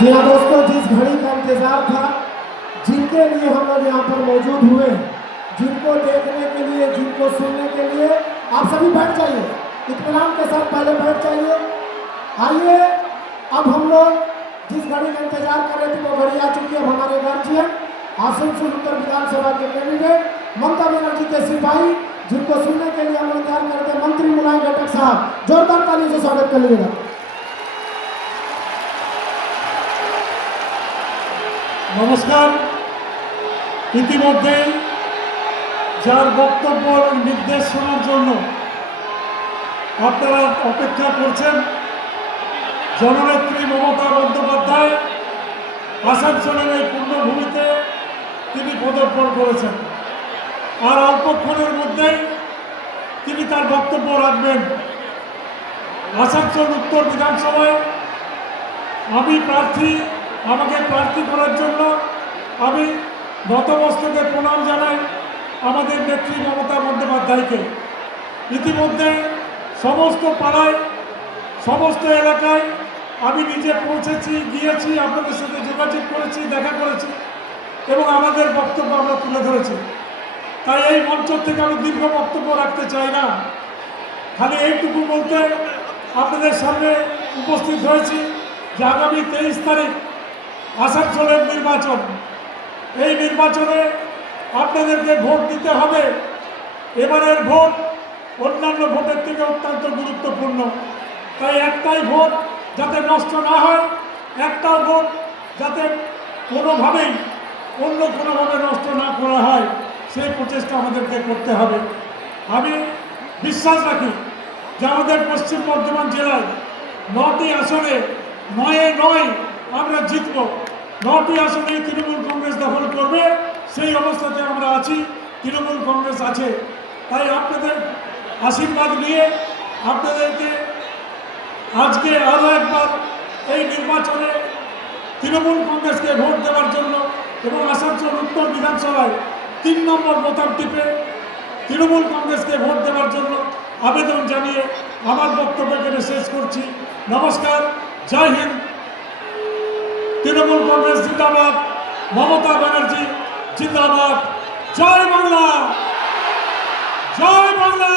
जी हाँ दोस्तों, जिस घड़ी का इंतजार था, जिनके लिए हम लोग यहाँ पर मौजूद हुए, जिनको देखने के लिए, जिनको सुनने के लिए, आप सभी बैठ जाइए, इत्मीनान के साथ पहले बैठ जाइए। आइए, अब हम लोग जिस घड़ी का इंतजार कर रहे थे वो घड़ी आ चुकी है। अब हमारे गार्जियन, आसनसोल उत्तर विधानसभा के कैंडिडेट, ममता बनर्जी के सिपाही, जिनको सुनने के लिए हम लोग इंतजार करते हैं, मंत्री मुलायम घटक साहब, जोरदार तालियों से स्वागत कर लीजिएगा। নমস্কার। ইতিমধ্যে যার বক্তব্য নির্দেশ শোনার জন্য আপনারা অপেক্ষা করছেন, জননেত্রী মমতা বন্দ্যোপাধ্যায় আসানসোলের এই পূর্ণভূমিতে তিনি পদার্পণ করেছেন। আর অল্পক্ষণের মধ্যেই তিনি তার বক্তব্য রাখবেন। আসানসোল উত্তর বিধানসভায় আমি প্রার্থী, আমাকে প্রার্থী করার জন্য আমি নতমস্তকে প্রণাম জানাই আমাদের নেত্রী মমতা বন্দ্যোপাধ্যায়কে। ইতিমধ্যে সমস্ত পাড়ায়, সমস্ত এলাকায় আমি নিজে পৌঁছেছি, গিয়েছি, আপনাদের সাথে যোগাযোগ করেছি, দেখা করেছি এবং আমাদের বক্তব্য আমরা তুলে ধরেছি। তাই এই মঞ্চ থেকে আমি দীর্ঘ বক্তব্য রাখতে চাই না, খালি এইটুকু বলতে আপনাদের সামনে উপস্থিত হয়েছি যে আগামী 23 তারিখ আসানসোলের নির্বাচন। এই নির্বাচনে আপনাদেরকে ভোট দিতে হবে। এবারের ভোট অন্যান্য ভোটের থেকে অত্যন্ত গুরুত্বপূর্ণ। তাই একটাই ভোট যাতে নষ্ট না হয়, একটা ভোট যাতে কোনোভাবেই অন্য কোনোভাবে নষ্ট না করা হয়, সেই প্রচেষ্টা আমাদেরকে করতে হবে। আমি বিশ্বাস রাখি যে আমাদের পশ্চিম বর্ধমান জেলায় 9টি আসনে 9 আমরা জিতব। 9টি আসনে তৃণমূল কংগ্রেস দখল করবে, সেই অবস্থাতে আমরা আছি, তৃণমূল কংগ্রেস আছে। তাই আপনাদের আশীর্বাদ নিয়ে আপনাদেরকে আজকে আরও একবার এই নির্বাচনে তৃণমূল কংগ্রেসকে ভোট দেওয়ার জন্য এবং আসানসোল উত্তর বিধানসভায় 3 নম্বর বোতাম টিপে তৃণমূল কংগ্রেসকে ভোট দেওয়ার জন্য আবেদন জানিয়ে আমার বক্তব্য এখানে শেষ করছি। নমস্কার, জয় হিন্দ। তৃণমূল কংগ্রেস জিন্দাবাদ, মমতা ব্যানার্জি জিন্দাবাদ। জয় বাংলা, জয় বাংলা।